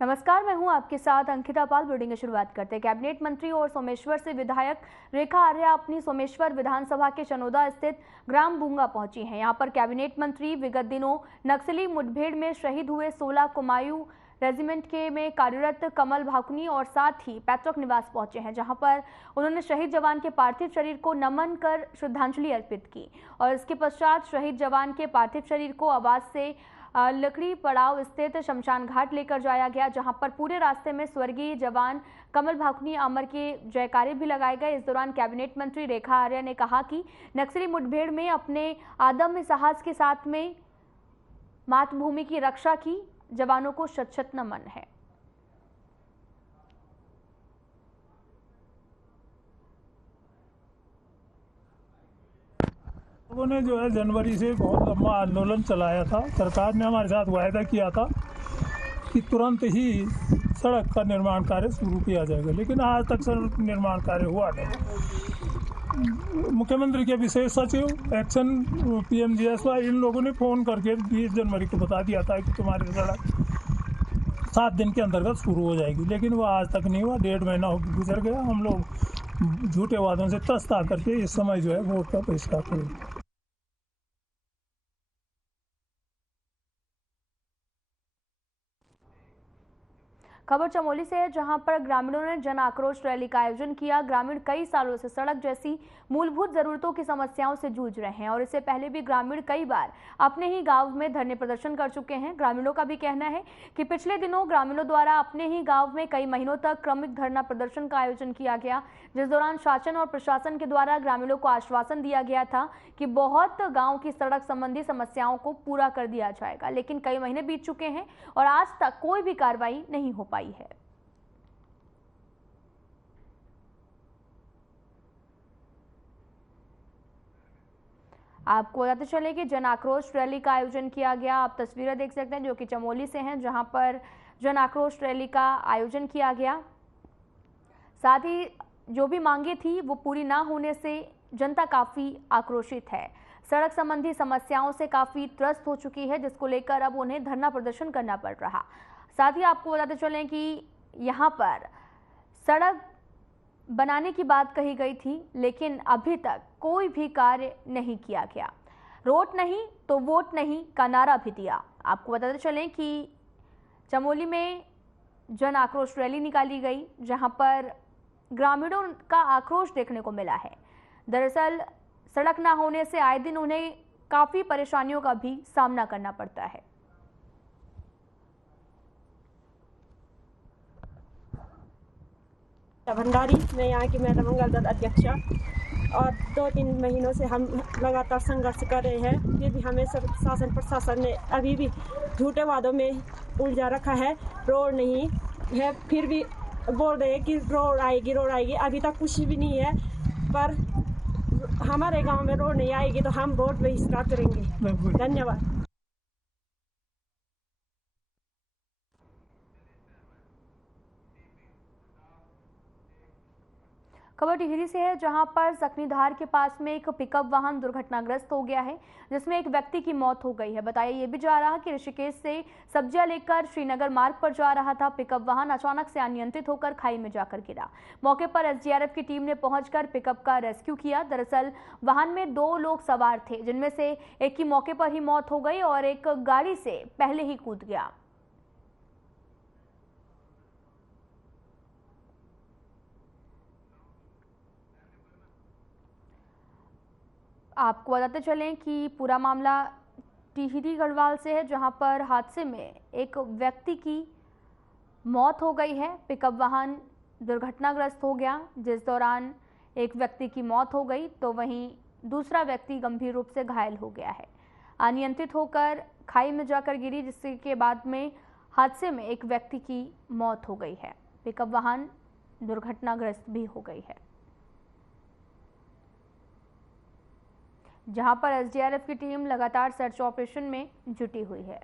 नमस्कार, मैं हूं आपके साथ अंकिता पाल। ब्रीडिंग की शुरुआत करते हैं। कैबिनेट मंत्री और सोमेश्वर से विधायक रेखा आर्या अपनी सोमेश्वर विधानसभा के चनोदा स्थित ग्राम बुंगा पहुंची हैं। यहां पर कैबिनेट मंत्री विगत दिनों नक्सली मुठभेड़ में शहीद हुए 16 कुमायूं रेजिमेंट के में कार्यरत कमल भाकुनी और साथ ही पैतृक निवास पहुंचे हैं, जहां पर उन्होंने शहीद जवान के पार्थिव शरीर को नमन कर श्रद्धांजलि अर्पित की और इसके पश्चात शहीद जवान के पार्थिव शरीर को आवास से लकड़ी पड़ाव स्थित शमशान घाट लेकर जाया गया, जहां पर पूरे रास्ते में स्वर्गीय जवान कमल भाकुनी अमर के जयकारे भी लगाए गए। इस दौरान कैबिनेट मंत्री रेखा आर्या ने कहा कि नक्सली मुठभेड़ में अपने आदम्य साहस के साथ में मातृभूमि की रक्षा की जवानों को शत शत नमन है। लोगों ने जो है जनवरी से बहुत लंबा आंदोलन चलाया था। सरकार ने हमारे साथ वायदा किया था कि तुरंत ही सड़क का निर्माण कार्य शुरू किया जाएगा, लेकिन आज तक सड़क निर्माण कार्य हुआ नहीं। मुख्यमंत्री के विशेष सचिव एक्शन PMGSY इन लोगों ने फ़ोन करके 20 जनवरी को बता दिया था कि तुम्हारी सड़क 7 दिन के अंतर्गत शुरू हो जाएगी, लेकिन वो आज तक नहीं हुआ। 1.5 महीना गुजर गया। हम लोग झूठे वादों से त्रस्त आकर के इस समय जो है वोट का बहिष्कार करेंगे। खबर चमोली से है, जहां पर ग्रामीणों ने जन आक्रोश रैली का आयोजन किया। ग्रामीण कई सालों से सड़क जैसी मूलभूत जरूरतों की समस्याओं से जूझ रहे हैं और इससे पहले भी ग्रामीण कई बार अपने ही गांव में धरने प्रदर्शन कर चुके हैं। ग्रामीणों का भी कहना है कि पिछले दिनों ग्रामीणों द्वारा अपने ही गाँव में कई महीनों तक क्रमिक धरना प्रदर्शन का आयोजन किया गया, जिस दौरान शासन और प्रशासन के द्वारा ग्रामीणों को आश्वासन दिया गया था कि बहुत गाँव की सड़क संबंधी समस्याओं को पूरा कर दिया जाएगा, लेकिन कई महीने बीत चुके हैं और आज तक कोई भी कार्रवाई नहीं हो पाई है। आपको बताते चले कि जन आक्रोश रैली का आयोजन किया गया। आप तस्वीरें देख सकते हैं जो कि चमोली से हैं, जहां पर जन आक्रोश रैली का आयोजन किया गया। साथ ही जो भी मांगे थी वो पूरी ना होने से जनता काफी आक्रोशित है। सड़क संबंधी समस्याओं से काफी त्रस्त हो चुकी है, जिसको लेकर अब उन्हें धरना प्रदर्शन करना पड़ रहा। साथ ही आपको बताते चलें कि यहाँ पर सड़क बनाने की बात कही गई थी, लेकिन अभी तक कोई भी कार्य नहीं किया गया। रोड नहीं तो वोट नहीं का नारा भी दिया। आपको बताते चलें कि चमोली में जन आक्रोश रैली निकाली गई, जहां पर ग्रामीणों का आक्रोश देखने को मिला है। दरअसल सड़क ना होने से आए दिन उन्हें काफी परेशानियों का भी सामना करना पड़ता है। भंडारी, मैं यहाँ की महिला मंगल दल अध्यक्षा और 2-3 महीनों से हम लगातार संघर्ष कर रहे हैं, फिर भी हमें सब शासन प्रशासन ने अभी भी झूठे वादों में उलझा रखा है। रोड नहीं है, फिर भी बोल रहे हैं कि रोड आएगी। अभी तक कुछ भी नहीं है, पर हमारे गांव में रोड नहीं आएगी तो हम वोट बहिष्कार करेंगे। धन्यवाद। खबर टिहरी से है, जहां पर सकनीधार के पास में एक पिकअप वाहन दुर्घटनाग्रस्त हो गया है, जिसमें एक व्यक्ति की मौत हो गई है। बताया ये भी जा रहा कि ऋषिकेश से सब्जियां लेकर श्रीनगर मार्ग पर जा रहा था। पिकअप वाहन अचानक से अनियंत्रित होकर खाई में जाकर गिरा। मौके पर SDRF की टीम ने पहुंचकर पिकअप का रेस्क्यू किया। दरअसल वाहन में 2 लोग सवार थे, जिनमें से एक की मौके पर ही मौत हो गई और एक गाड़ी से पहले ही कूद गया। आपको बताते चलें कि पूरा मामला टिहरी गढ़वाल से है, जहां पर हादसे में एक व्यक्ति की मौत हो गई है। पिकअप वाहन दुर्घटनाग्रस्त हो गया, जिस दौरान एक व्यक्ति की मौत हो गई तो वहीं दूसरा व्यक्ति गंभीर रूप से घायल हो गया है। अनियंत्रित होकर खाई में जाकर गिरी, जिसके बाद में हादसे में एक व्यक्ति की मौत हो गई है। पिकअप वाहन दुर्घटनाग्रस्त भी हो गई है, जहां पर SDRF की टीम लगातार सर्च ऑपरेशन में जुटी हुई है।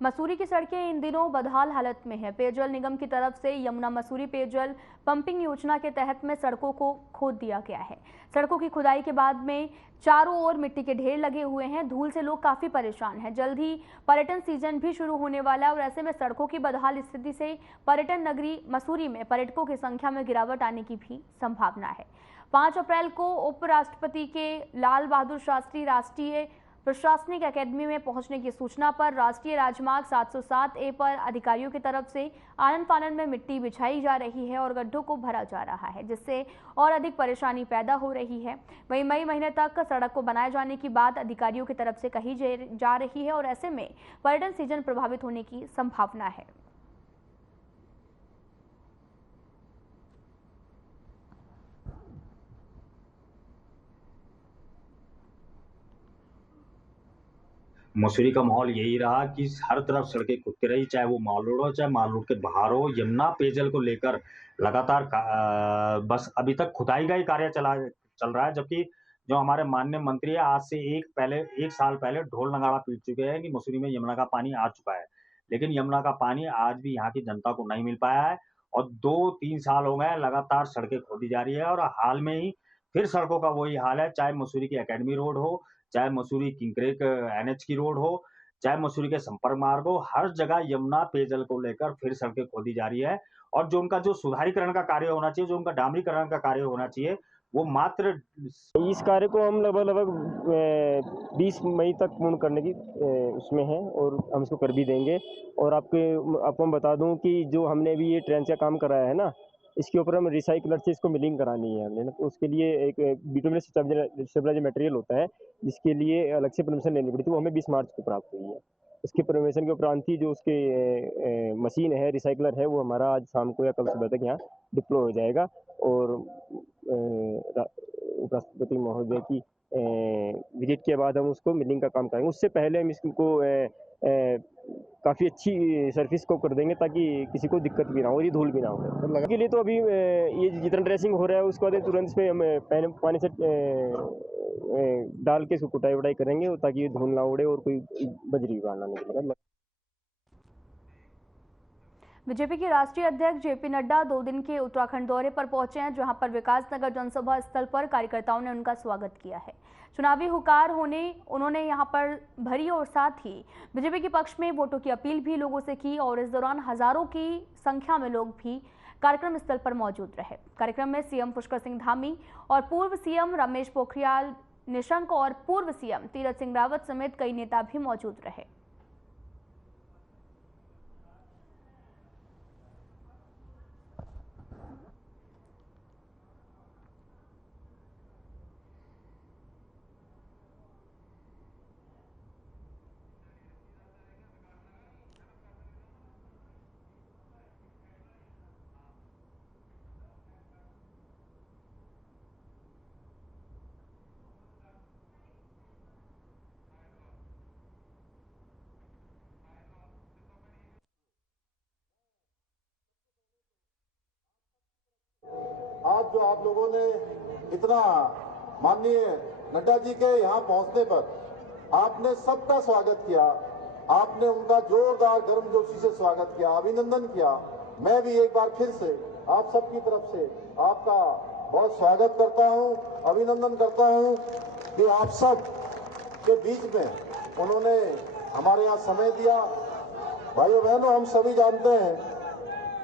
मसूरी की सड़कें इन दिनों बदहाल हालत में है। पेयजल निगम की तरफ से यमुना मसूरी पेयजल पंपिंग योजना के तहत में सड़कों को खोद दिया गया है। सड़कों की खुदाई के बाद में चारों ओर मिट्टी के ढेर लगे हुए हैं। धूल से लोग काफी परेशान हैं। जल्द ही पर्यटन सीजन भी शुरू होने वाला है और ऐसे में सड़कों की बदहाल स्थिति से पर्यटन नगरी मसूरी में पर्यटकों की संख्या में गिरावट आने की भी संभावना है। 5 अप्रैल को उपराष्ट्रपति के लाल बहादुर शास्त्री राष्ट्रीय प्रशासनिक अकेडमी में पहुंचने की सूचना पर राष्ट्रीय राजमार्ग 707A पर अधिकारियों की तरफ से आनन फानन में मिट्टी बिछाई जा रही है और गड्ढों को भरा जा रहा है, जिससे और अधिक परेशानी पैदा हो रही है। वहीं मई महीने तक सड़क को बनाए जाने की बात अधिकारियों की तरफ से कही जा रही है और ऐसे में पर्यटन सीजन प्रभावित होने की संभावना है। मसूरी का माहौल यही रहा कि हर तरफ सड़कें खुदती रही, चाहे वो माल रोड हो चाहे माल रोड के बाहर हो। यमुना पेयजल को लेकर लगातार बस अभी तक खुदाई का ही कार्य चल रहा है, जबकि जो हमारे माननीय मंत्री है आज से एक साल पहले ढोल नगाड़ा पीट चुके हैं कि मसूरी में यमुना का पानी आ चुका है, लेकिन यमुना का पानी आज भी यहाँ की जनता को नहीं मिल पाया है और 2-3 साल हो गए लगातार सड़कें खोदी जा रही है और हाल में ही फिर सड़कों का वही हाल है, चाहे मसूरी की अकेडमी रोड हो, चाहे मसूरी किंकरेक NH की रोड हो, चाहे मसूरी के संपर्क मार्ग हो, हर जगह यमुना पेयजल को लेकर फिर सड़कें खोदी जा रही है और जो उनका जो सुधारीकरण का कार्य होना चाहिए, जो उनका डामरीकरण का कार्य होना चाहिए, वो मात्र इस कार्य को हम लगभग 20 मई तक पूर्ण करने की उसमें है और हम इसको कर भी देंगे। और आपको हम बता दूं कि जो हमने अभी ये ट्रेन का काम कराया है ना, इसके ऊपर हम रिसाइकलर से इसको मिलिंग करानी है हमने ना, तो उसके लिए एक बिटुमिनस स्टेबलाइजर मटेरियल होता है जिसके लिए अलग से परमिशन लेनी पड़ी थी, वो हमें 20 मार्च को प्राप्त हुई है। उसके परमिशन के उपरांत ही जो उसके मशीन है, रिसाइकलर है, वो हमारा आज शाम को या कल सुबह तक यहाँ डिप्लॉय हो जाएगा और उपराष्ट्रपति महोदय की विजिट के बाद हम उसको मिलिंग का काम करेंगे। उससे पहले हम इसको काफ़ी अच्छी सर्विस को कर देंगे ताकि किसी को दिक्कत भी ना हो, ये धूल भी ना हो। के लिए तो अभी ये जितना ड्रेसिंग हो रहा है उसके बाद तुरंत इसमें हम पानी से डाल के इसको कुटाई वटाई करेंगे ताकि ये धूल ना उड़े और कोई बजरी बाहर ना निकले। बीजेपी के राष्ट्रीय अध्यक्ष JP नड्डा 2 दिन के उत्तराखंड दौरे पर पहुंचे हैं, जहां पर विकासनगर जनसभा स्थल पर कार्यकर्ताओं ने उनका स्वागत किया है। चुनावी हुकार होने उन्होंने यहां पर भरी और साथ ही बीजेपी के पक्ष में वोटों की अपील भी लोगों से की और इस दौरान हजारों की संख्या में लोग भी कार्यक्रम स्थल पर मौजूद रहे। कार्यक्रम में CM पुष्कर सिंह धामी और पूर्व CM रमेश पोखरियाल निशंक और पूर्व CM तीरथ सिंह रावत समेत कई नेता भी मौजूद रहे। आज जो आप लोगों ने इतना माननीय नड्डा जी के यहाँ पहुंचने पर आपने सबका स्वागत किया, आपने उनका जोरदार गर्मजोशी से स्वागत किया, अभिनंदन किया। मैं भी एक बार फिर से आप सबकी तरफ से आपका बहुत स्वागत करता हूं, अभिनंदन करता हूं कि आप सब के बीच में उन्होंने हमारे यहाँ समय दिया। भाइयों बहनों, हम सभी जानते हैं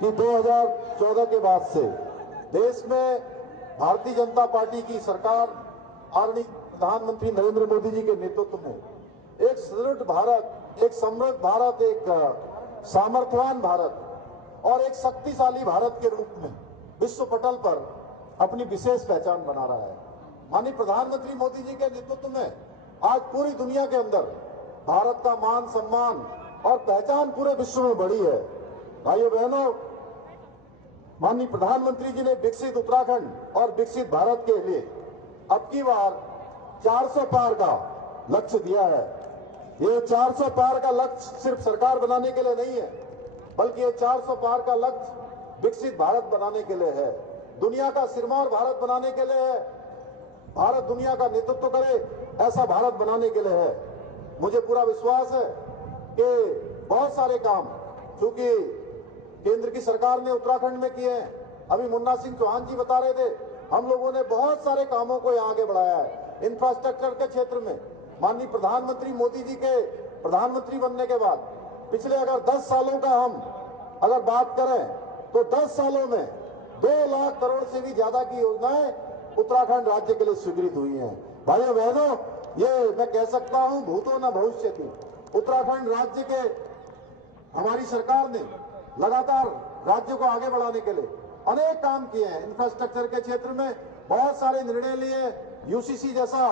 कि 2014 के बाद से देश में भारतीय जनता पार्टी की सरकार आदरणीय प्रधानमंत्री नरेंद्र मोदी जी के नेतृत्व में एक सुदृढ़ भारत, एक समृद्ध भारत, एक सामर्थ्यवान भारत और एक शक्तिशाली भारत के रूप में विश्व पटल पर अपनी विशेष पहचान बना रहा है। माननीय प्रधानमंत्री मोदी जी के नेतृत्व में आज पूरी दुनिया के अंदर भारत का मान सम्मान और पहचान पूरे विश्व में बढ़ी है। भाइयों बहनों, माननीय प्रधानमंत्री जी ने विकसित उत्तराखंड और विकसित भारत के लिए अब की बार 400 पार का लक्ष्य दिया है। ये 400 पार का लक्ष्य सिर्फ सरकार बनाने के लिए नहीं है, बल्कि ये 400 पार का लक्ष्य विकसित भारत बनाने के लिए है, दुनिया का सिरमौर भारत बनाने के लिए है, भारत दुनिया का नेतृत्व करे ऐसा भारत बनाने के लिए है। मुझे पूरा विश्वास है कि बहुत सारे काम चूंकि केंद्र की सरकार ने उत्तराखंड में किए हैं, अभी मुन्ना सिंह चौहान जी बता रहे थे, हम लोगों ने बहुत सारे कामों को यहाँ आगे बढ़ाया है। इंफ्रास्ट्रक्चर के क्षेत्र में माननीय प्रधानमंत्री मोदी जी के प्रधानमंत्री बनने के बाद पिछले अगर 10 सालों का हम अगर बात करें तो 10 सालों में 2 लाख करोड़ से भी ज्यादा की योजनाएं उत्तराखंड राज्य के लिए स्वीकृत हुई हैं। भाइयों बहनों, ये मैं कह सकता हूं भूतो न भविष्यति। उत्तराखंड राज्य के हमारी सरकार ने लगातार राज्य को आगे बढ़ाने के लिए अनेक काम किए हैं। इंफ्रास्ट्रक्चर के क्षेत्र में बहुत सारे निर्णय लिए। यूसीसी जैसा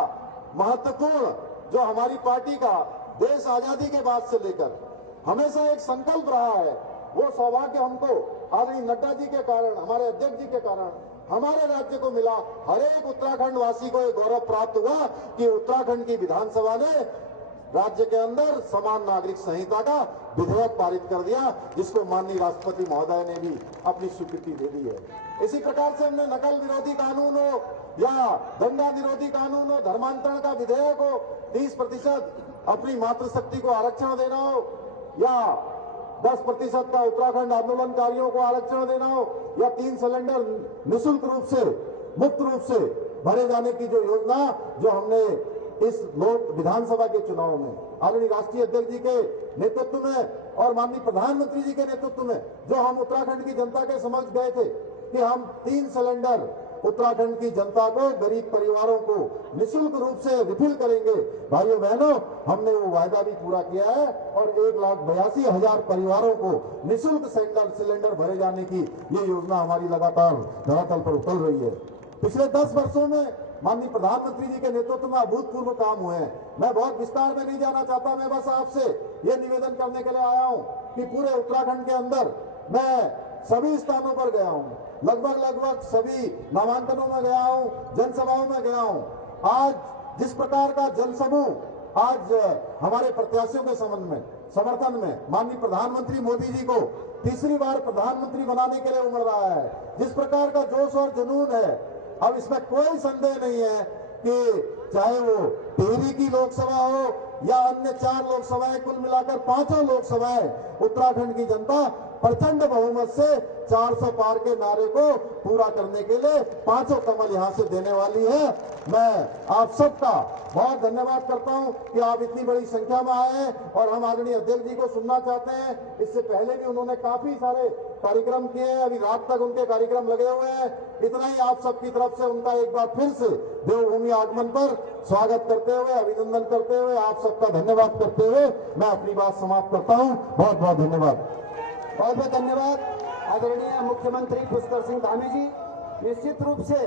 महत्वपूर्ण जो हमारी पार्टी का देश आजादी के बाद से लेकर हमेशा एक संकल्प रहा है, वो सौभाग्य हमको आदरणीय नड्डा जी के कारण, हमारे अध्यक्ष जी के कारण हमारे राज्य को मिला। हर एक उत्तराखंड वासी को ये गौरव प्राप्त हुआ कि उत्तराखंड की विधानसभा ने राज्य के अंदर समान नागरिक संहिता का विधेयक पारित कर दिया, जिसको माननीय राष्ट्रपति महोदय ने भी अपनी स्वीकृति दे दी है। इसी प्रकार से हमने नकल विरोधी कानून हो या दंगा निरोधी कानून हो, धर्मांतरण का विधेयक हो, 30% अपनी मातृशक्ति को आरक्षण देना हो या 10% का उत्तराखंड आंदोलनकारियों को आरक्षण देना हो या 3 सिलेंडर निःशुल्क रूप से मुक्त रूप से भरे जाने की जो योजना जो हमने इस लोक विधानसभा के चुनाव में आदरणीय राष्ट्रीय अध्यक्ष जी के नेतृत्व में और माननीय प्रधानमंत्री जी के नेतृत्व में जो हम उत्तराखंड की जनता के समक्ष गए थे कि हम 3 सिलेंडर उत्तराखंड की जनता को, गरीब परिवारों को निःशुल्क रूप से रिफिल करेंगे। भाइयों बहनों, हमने वो वायदा भी पूरा किया है और 1,82,000 परिवारों को निःशुल्क सिलेंडर भरे जाने की ये योजना हमारी लगातार धरातल पर उतर रही है। पिछले 10 वर्षों में माननीय प्रधानमंत्री जी के नेतृत्व में अभूतपूर्व काम हुए हैं। मैं बहुत विस्तार में नहीं जाना चाहता, मैं बस आपसे ये निवेदन करने के लिए आया हूं कि पूरे उत्तराखंड के अंदर मैं सभी स्थानों पर गया हूं, लगभग सभी नामांकनों में गया हूं, जनसभाओं में गया हूं। आज जिस प्रकार का जनसमूह आज हमारे प्रत्याशियों के समर्थन में माननीय प्रधानमंत्री मोदी जी को तीसरी बार प्रधानमंत्री बनाने के लिए उमड़ रहा है, जिस प्रकार का जोश और जुनून है, अब इसमें कोई संदेह नहीं है कि चाहे वो टिहरी की लोकसभा हो या अन्य 4 लोकसभाएं, कुल मिलाकर 5 लोकसभाएं, उत्तराखंड की जनता प्रचंड बहुमत से 400 पार के नारे को पूरा करने के लिए 5 कमल यहां से देने वाली है। मैं आप सबका बहुत धन्यवाद करता हूं कि आप इतनी बड़ी संख्या में आए हैं और हम आदरणीय अध्यक्ष जी को सुनना चाहते हैं। इससे पहले भी उन्होंने काफी सारे कार्यक्रम किए, अभी रात तक उनके कार्यक्रम लगे हुए हैं। इतना ही आप सबकी तरफ से उनका एक बार फिर से देवभूमि आगमन पर स्वागत करते हुए, अभिनंदन करते हुए, आप सबका धन्यवाद करते हुए मैं अपनी बात समाप्त करता हूं। बहुत बहुत धन्यवाद। बहुत बहुत धन्यवाद आदरणीय मुख्यमंत्री पुष्कर सिंह धामी जी। निश्चित रूप से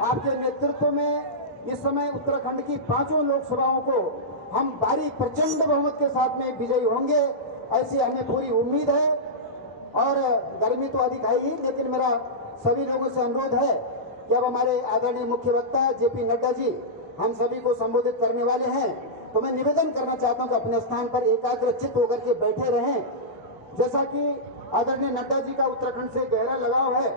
आपके नेतृत्व में इस समय उत्तराखंड की 5 लोकसभाओं को हम भारी प्रचंड बहुमत के साथ में विजयी होंगे, ऐसी हमें पूरी उम्मीद है। और गर्मी तो अधिक है ही, लेकिन मेरा सभी लोगों से अनुरोध है कि अब हमारे आदरणीय मुख्य वक्ता जेपी नड्डा जी हम सभी को संबोधित करने वाले हैं, तो मैं निवेदन करना चाहता हूं कि अपने स्थान पर एकाग्रचित्त होकर के बैठे रहें। जैसा कि आदरणीय नड्डा जी का उत्तराखंड से गहरा लगाव है,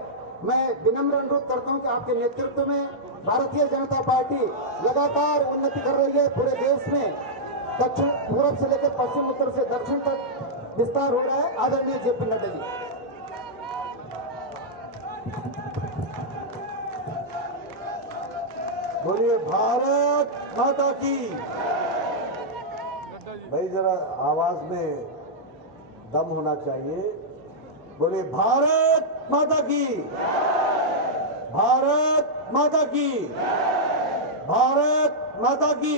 मैं विनम्र अनुरोध करता हूं कि आपके नेतृत्व में भारतीय जनता पार्टी लगातार उन्नति कर रही है। पूरे देश में दक्षिण पूर्व से लेकर पश्चिम, उत्तर से दक्षिण तक विस्तार हो रहा है। आदरणीय जेपी नड्डा जी। बोलिए भारत माता की। भाई जरा आवाज में दम होना चाहिए। बोलिए भारत माता की, भारत माता की, भारत माता की।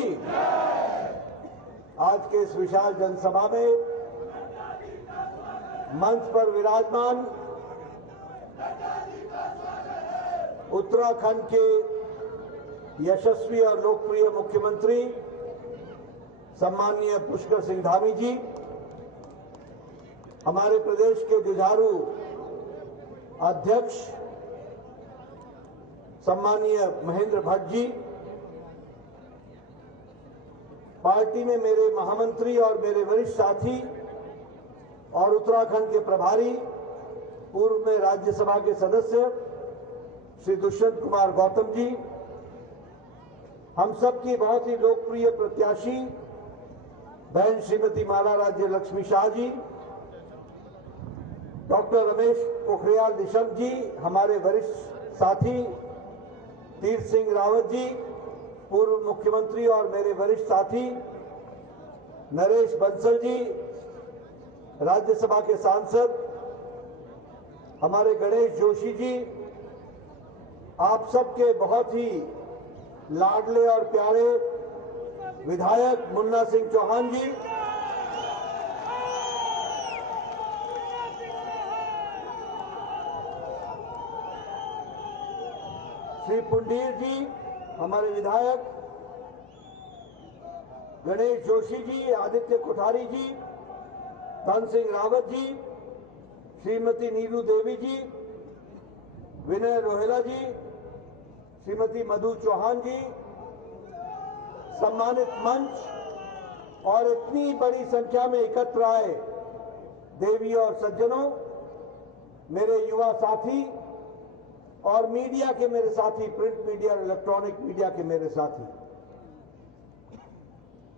आज के इस विशाल जनसभा में मंच पर विराजमान उत्तराखंड के यशस्वी और लोकप्रिय मुख्यमंत्री सम्माननीय पुष्कर सिंह धामी जी, हमारे प्रदेश के जुझारू अध्यक्ष सम्माननीय महेंद्र भट्ट जी, पार्टी में मेरे महामंत्री और मेरे वरिष्ठ साथी और उत्तराखंड के प्रभारी, पूर्व में राज्यसभा के सदस्य श्री दुष्यंत कुमार गौतम जी, हम सबकी बहुत ही लोकप्रिय प्रत्याशी बहन श्रीमती माला राज्य लक्ष्मी शाह जी, डॉक्टर रमेश पोखरियाल निशंक जी, हमारे वरिष्ठ साथी तीर्थ सिंह रावत जी, पूर्व मुख्यमंत्री और मेरे वरिष्ठ साथी नरेश बंसल जी, राज्यसभा के सांसद हमारे गणेश जोशी जी, आप सबके बहुत ही लाडले और प्यारे विधायक मुन्ना सिंह चौहान जी, श्री पुंडीर जी, हमारे विधायक गणेश जोशी जी, आदित्य कोठारी जी, धन सिंह रावत जी, श्रीमती नीलू देवी जी, विनय रोहेला जी, श्रीमती मधु चौहान जी, सम्मानित मंच और इतनी बड़ी संख्या में एकत्र आए देवी और सज्जनों, मेरे युवा साथी और मीडिया के मेरे साथी, प्रिंट मीडिया और इलेक्ट्रॉनिक मीडिया के मेरे साथी,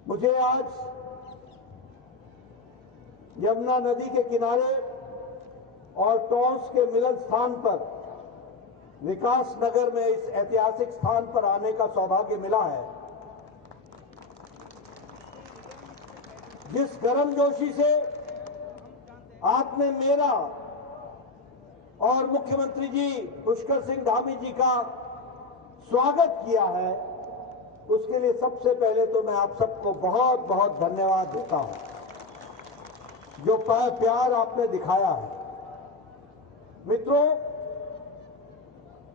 मुझे आज यमुना नदी के किनारे और टॉन्स के मिलन स्थान पर विकास नगर में इस ऐतिहासिक स्थान पर आने का सौभाग्य मिला है। जिस गर्मजोशी से आपने मेरा और मुख्यमंत्री जी पुष्कर सिंह धामी जी का स्वागत किया है, उसके लिए सबसे पहले तो मैं आप सबको बहुत बहुत धन्यवाद देता हूं। जो प्यार आपने दिखाया है मित्रों,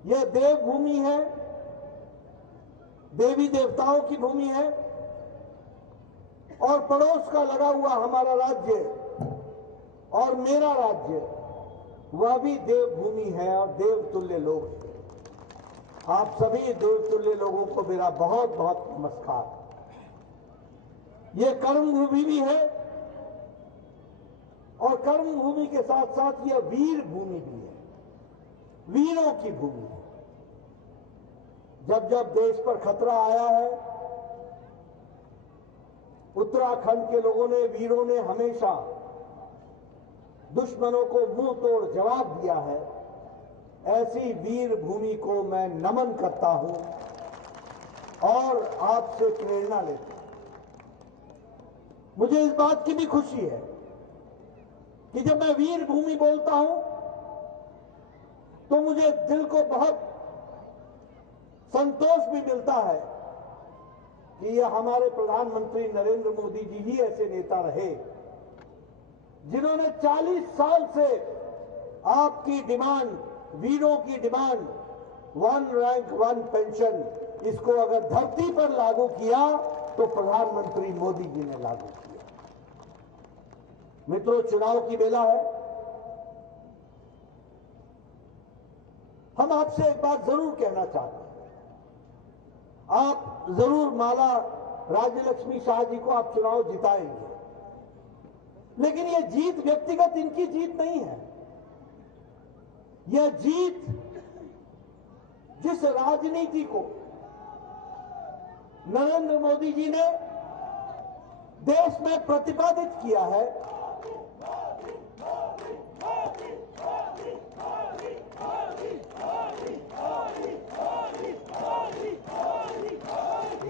यह देवभूमि है, देवी देवताओं की भूमि है और पड़ोस का लगा हुआ हमारा राज्य और मेरा राज्य वह भी देवभूमि है और देवतुल्य लोग हैं। आप सभी देवतुल्य लोगों को मेरा बहुत बहुत नमस्कार। यह कर्मभूमि भी है और कर्मभूमि के साथ साथ यह वीर भूमि भी है, वीरों की भूमि है। जब जब देश पर खतरा आया है, उत्तराखंड के लोगों ने, वीरों ने हमेशा दुश्मनों को मुंह तोड़ जवाब दिया है। ऐसी वीर भूमि को मैं नमन करता हूं और आपसे प्रेरणा लेता हूं। मुझे इस बात की भी खुशी है कि जब मैं वीर भूमि बोलता हूं तो मुझे दिल को बहुत संतोष भी मिलता है कि यह हमारे प्रधानमंत्री नरेंद्र मोदी जी ही ऐसे नेता रहे जिन्होंने 40 साल से आपकी डिमांड, वीरों की डिमांड, 1 रैंक 1 पेंशन, इसको अगर धरती पर लागू किया तो प्रधानमंत्री मोदी जी ने लागू किया। मित्रों, चुनाव की बेला है। हम आपसे एक बात जरूर कहना चाहते हैं। आप जरूर माला राज्य लक्ष्मी शाह जी को आप चुनाव जिताएंगे, लेकिन यह जीत व्यक्तिगत इनकी जीत नहीं है। यह जीत जिस राजनीति को नरेंद्र मोदी जी ने देश में प्रतिपादित किया है,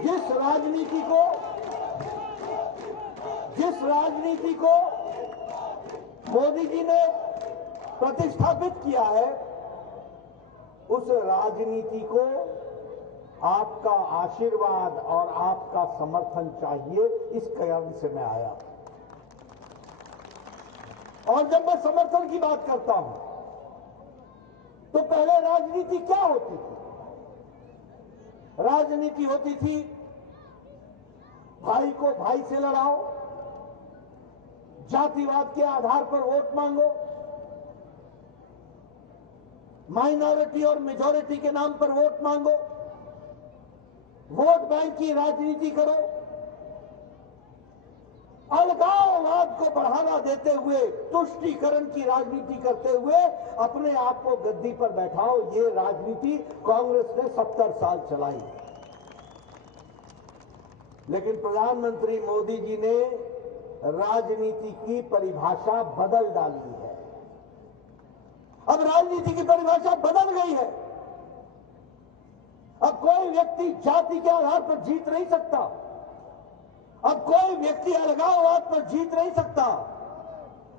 जिस राजनीति को मोदी जी ने प्रतिस्थापित किया है, उस राजनीति को आपका आशीर्वाद और आपका समर्थन चाहिए। इस कारण से मैं आया। और जब मैं समर्थन की बात करता हूं तो पहले राजनीति क्या होती थी? राजनीति होती थी भाई को भाई से लड़ाओ, जातिवाद के आधार पर वोट मांगो, माइनॉरिटी और मेजॉरिटी के नाम पर वोट मांगो, वोट बैंक की राजनीति करो, अलगाववाद को बढ़ावा देते हुए तुष्टीकरण की राजनीति करते हुए अपने आप को गद्दी पर बैठाओ। ये राजनीति कांग्रेस ने 70 साल चलाई। लेकिन प्रधानमंत्री मोदी जी ने राजनीति की परिभाषा बदल डाली है। अब राजनीति की परिभाषा बदल गई है। अब कोई व्यक्ति जाति के आधार पर जीत नहीं सकता। अब कोई व्यक्ति अलगाववाद पर जीत नहीं सकता।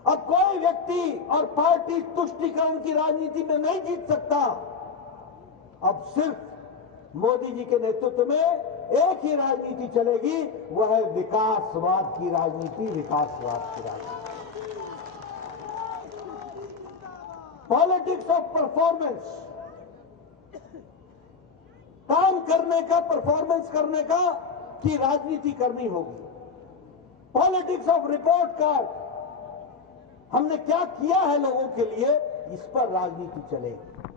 अब कोई व्यक्ति और पार्टी तुष्टीकरण की राजनीति में नहीं जीत सकता। अब सिर्फ मोदी जी के नेतृत्व में एक ही राजनीति चलेगी, वह है विकासवाद की राजनीति, विकासवाद की राजनीति। पॉलिटिक्स ऑफ परफॉर्मेंस, काम करने का, परफॉर्मेंस करने का की राजनीति करनी होगी। पॉलिटिक्स ऑफ रिपोर्ट कार्ड, हमने क्या किया है लोगों के लिए, इस पर राजनीति चलेगी।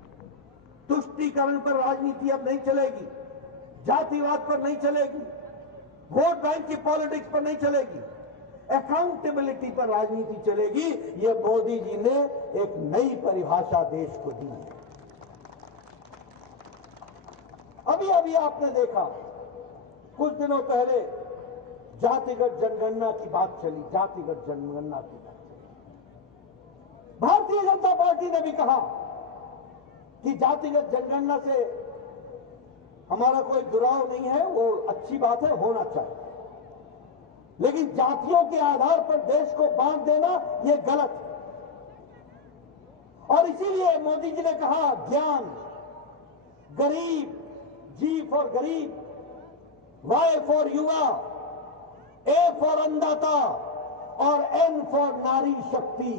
तुष्टीकरण पर राजनीति अब नहीं चलेगी, जातिवाद पर नहीं चलेगी, वोट बैंक की पॉलिटिक्स पर नहीं चलेगी, अकाउंटेबिलिटी पर राजनीति चलेगी। ये मोदी जी ने एक नई परिभाषा देश को दी है। अभी अभी आपने देखा, कुछ दिनों पहले जातिगत जनगणना की बात चली, जातिगत जनगणना की बात चली। भारतीय जनता पार्टी ने भी कहा कि जातिगत जनगणना से हमारा कोई दुराव नहीं है, वो अच्छी बात है, होना चाहिए। लेकिन जातियों के आधार पर देश को बांट देना ये गलत है। और इसीलिए मोदी जी ने कहा, ज्ञान, गरीब, जी फॉर गरीब, वाई फॉर युवा, ए फॉर अन्नदाता और एन फॉर नारी शक्ति।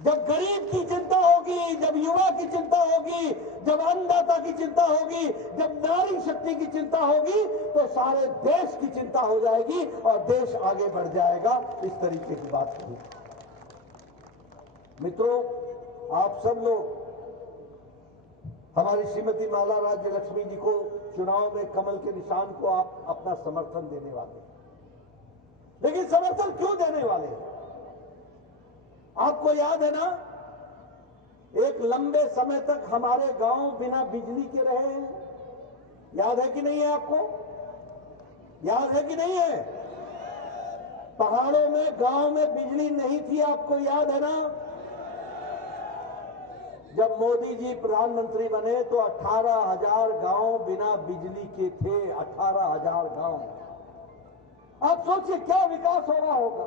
जब गरीब की चिंता होगी, जब युवा की चिंता होगी, जब अन्नदाता की चिंता होगी, जब नारी शक्ति की चिंता होगी, तो सारे देश की चिंता हो जाएगी और देश आगे बढ़ जाएगा। इस तरीके की बात कही। मित्रों, आप सब लोग हमारी श्रीमती माला राज्य लक्ष्मी जी को चुनाव में कमल के निशान को आप अपना समर्थन देने वाले हैं। लेकिन समर्थन क्यों देने वाले हैं? आपको याद है ना, एक लंबे समय तक हमारे गांव बिना बिजली के रहे हैं। याद है कि नहीं है आपको? याद है कि नहीं है? पहाड़ों में, गांव में बिजली नहीं थी, आपको याद है ना? जब मोदी जी प्रधानमंत्री बने तो 18,000 गांव बिना बिजली के थे। 18,000 गांव। आप सोचिए क्या विकास हो रहा होगा।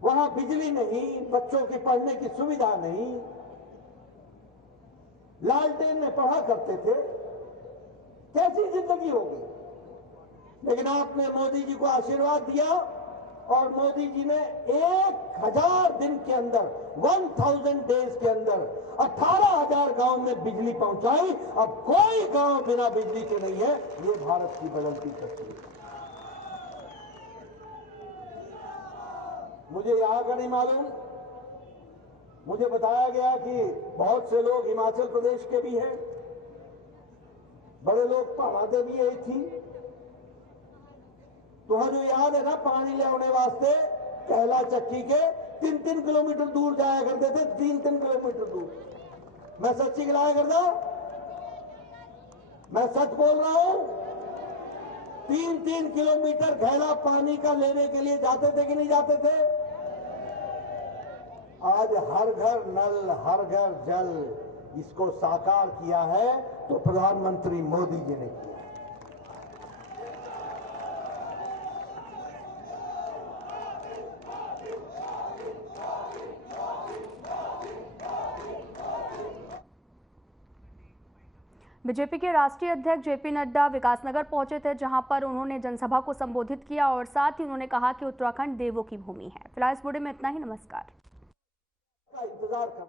वहां बिजली नहीं, बच्चों की पढ़ने की सुविधा नहीं, लालटेन में पढ़ा करते थे, कैसी जिंदगी होगी। लेकिन आपने मोदी जी को आशीर्वाद दिया और मोदी जी ने 1000 दिन के अंदर, 1000 डेज के अंदर 18,000 गांव में बिजली पहुंचाई। अब कोई गांव बिना बिजली के नहीं है। ये भारत की बदलती तस्वीर है। मुझे यहां का नहीं मालूम, मुझे बताया गया कि बहुत से लोग हिमाचल प्रदेश के भी हैं, बड़े लोग पहाड़े भी यही थी। तुझे जो याद है ना, पानी ले आने वास्ते कहला चक्की के 3-3 किलोमीटर दूर जाया करते थे। 3-3 किलोमीटर दूर। मैं सच्ची गिलाया करता, मैं सच बोल रहा हूं। 3-3 किलोमीटर घैला पानी का लेने के लिए जाते थे कि नहीं जाते थे? आज हर घर नल, हर घर जल, इसको साकार किया है तो प्रधानमंत्री मोदी जी ने किया। बीजेपी के राष्ट्रीय अध्यक्ष जेपी नड्डा विकासनगर पहुंचे थे, जहां पर उन्होंने जनसभा को संबोधित किया और साथ ही उन्होंने कहा कि उत्तराखंड देवों की भूमि है। फिलहाल इस बुलेटिन में इतना ही। नमस्कार। इंतजार कर